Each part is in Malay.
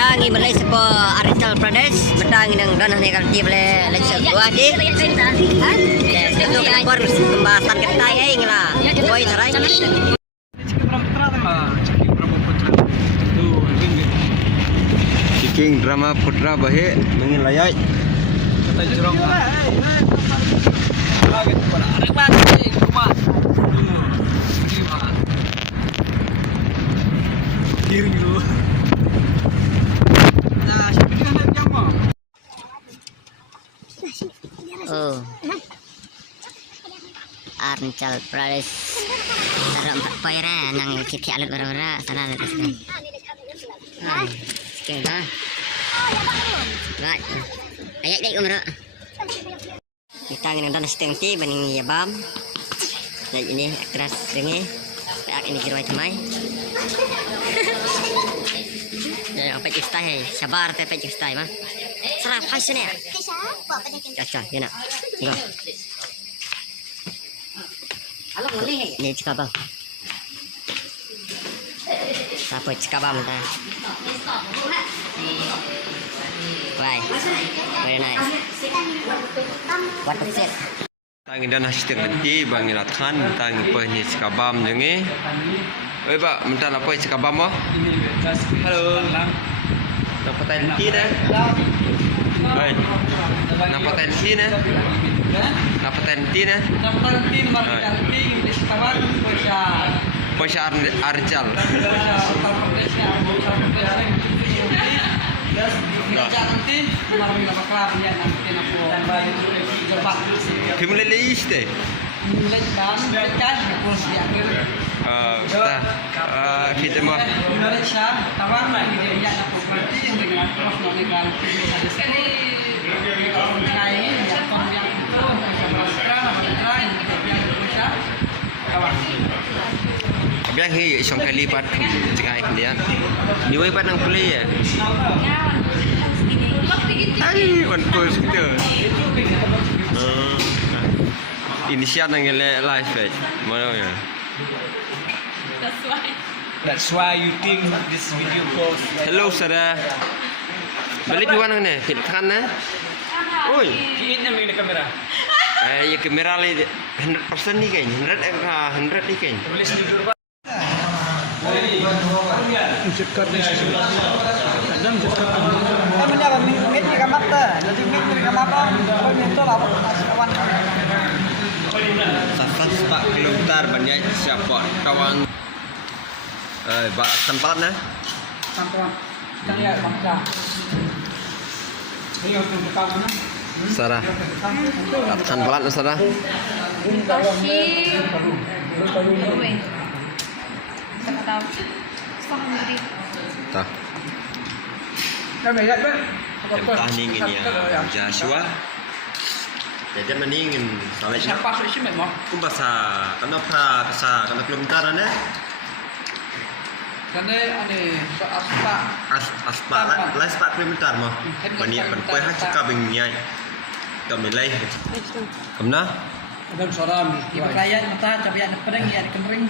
mendangi Malaysia sepo Arunachal Pradesh mendangi nang danah ni kalti boleh lecture dua di. Itu kan por pembahasan kita yang lah. Boy tarai. King drama putra bahe mengin layai. Kata jorong. Lagi tu pada arek mati rumah. Kiri dulu. Nah, siapa dia nak jam mau? Oh. Arunachal Pradesh. Ada 4 poin nang kiki alat bara-bara salah terus. Okey dah. Right. Ayat dek umur. Kita ingin nonton setengah banding ya bam. Dan ini aktris dengi. Act ini kira macam dan apa cerita he? Sabar tapi cerita mah. Salah fashion ya. Caca, ya nak. Go. Alam boleh. Ni cakap bang. Apa cakap bang dah? Bye. Very nice. What the shit? Tangi dan hashtag nanti bangi latkan tangi pehnya sekabam jengi. Oi pak, minta apa sekabam mo? Halo. Nampak tanti dah. Oi. Nampak tanti dah. Nampak tanti dah. Nampak tanti nomor tanti di Setawan Posya Arunachal. Kimle leis deh. Kita mau. Biang hi isong kali pat jangan kemudian. Niway pat nang pulih ya. Ay, one course gitu. Inisial nang live page. Mana ya? That's why you think this video post. Hello saudara. Balik piwan nang ni, tekan na. Oi. Kiin na may kamera. Ya kamera le 100% ni kan. 100 ni kan. Tulis di dulu. Jekat ni kadang jekat Kami ni apa? Mid ni kamera tu. Jadi mid ni kamera. Kau ni tu lah kawan. Safas 4 kilometer banyak siapa kawan. Bak tempat na. Kawan. Kita lihat kamera. Ini untuk dekat mana? Sarah. Latkan pelan Sarah. Tak. Kami lihat ber. Entah ningin ya Joshua. Jadi meningin salah Siapa masuk sini memang? Kumbasa kenapa kesa kena kilometer na? Karena ane Aspa lah 4 kilometer mah. Banyak penpai hak kabing nyai. Kami lai. Kemana? ada soram Ibu kaya mata cabai anak pedang ya kemering.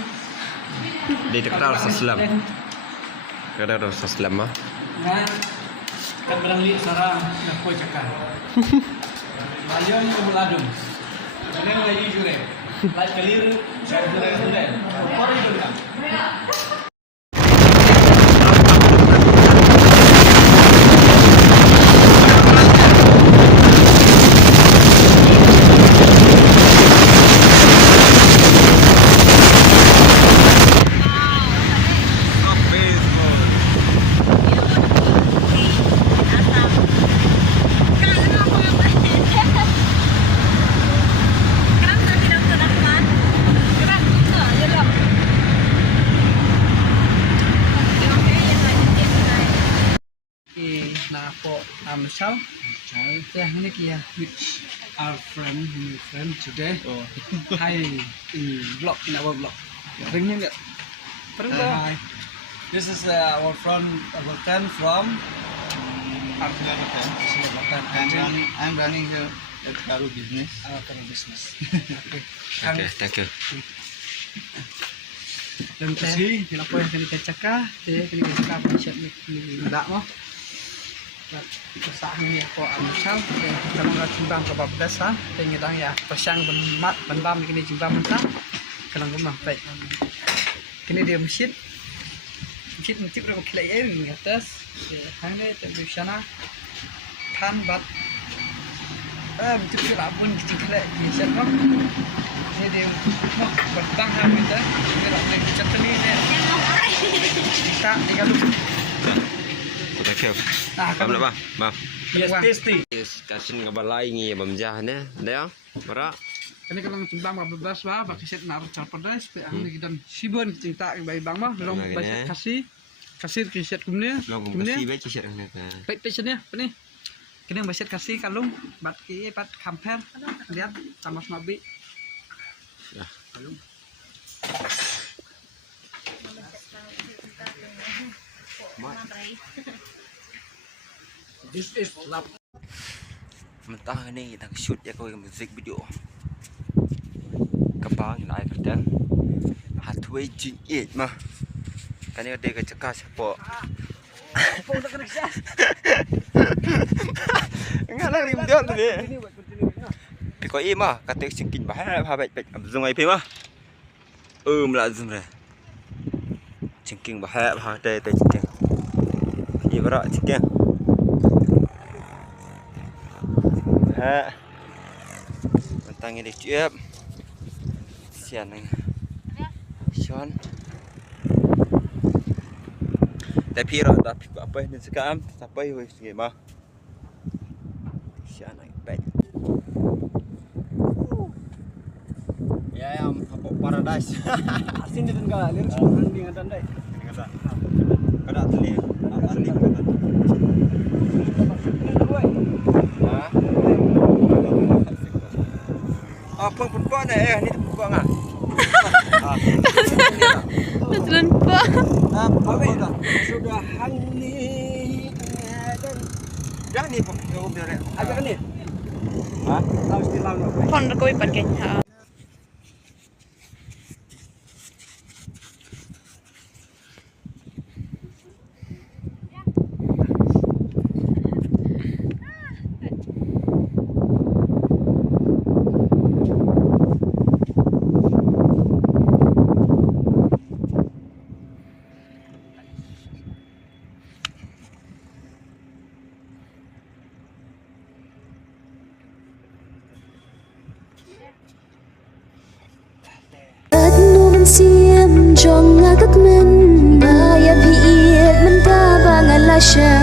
Di dekat Islam. Kada Islam mah. Nah, kan barang li soram nak koi cakar ayam kemuladum kemudian lagi jure lagi kelir saya jure kori jure Michelle, ini kia which our new friend today. Hi, vlog in our vlog. Ringnya enggak? Hi. This is our friend from And I'm running here at Karu business. Karu business. Okay, thank you. Dan tadi, kenapa yang kita cakap? Kita cakap apa siap ni? Tidak mah. Sah ni ko amsal kalau nggak cimbang ke bab desa tengidang ya pasang bemat bendam ini cimbang mentah kalau rumah baik kini dia mesin berapa kilo air di atas hanya tembus sana kan bat mencuri labun kecil kilo di sana ini dia mau bertang hamil dah ini lagi cepat ni kita tiga lu Kita kêu. Bam nak bam. Yes, tasty. Yes, kasin ngabalai ngi bam jah ne. Dah, mara. Kini kalau cimbang bab belas bah pakai set nar carpadas pe ang ni dan sibon cinta bayi bang mah long bayi kasih kiset kumnya Long kasih baik ciset ne. baik pesnya apa nih kini bayi set kasih kalung bat ki bat kamper lihat sama nabi kalung This is love. Mentah ni kita shoot ya kau music video. Kabang lai kerja. Hatway jin it mah. Kan ni ada ke cekak siapa. Ngalang rim dia tu ni. Piko i mah kata singkin bah baik zung ai pe mah. Mela zung re. Singking bah te singking. Ibra singking. Mentang ini siap sian ni sian tapi apa ni sekarang sampai wis mah sian naik baik ya apa paradise asin di tengah lihat sekarang di ngadan dai kada teli asli apa perempuan ni perempuan ah. Betulan po. Sudah hani dan ni pun dia agak ni. Harus dilawan. Pon ko ipat kanya. Siam jong ngagak men Maya piit men ta bangan lasya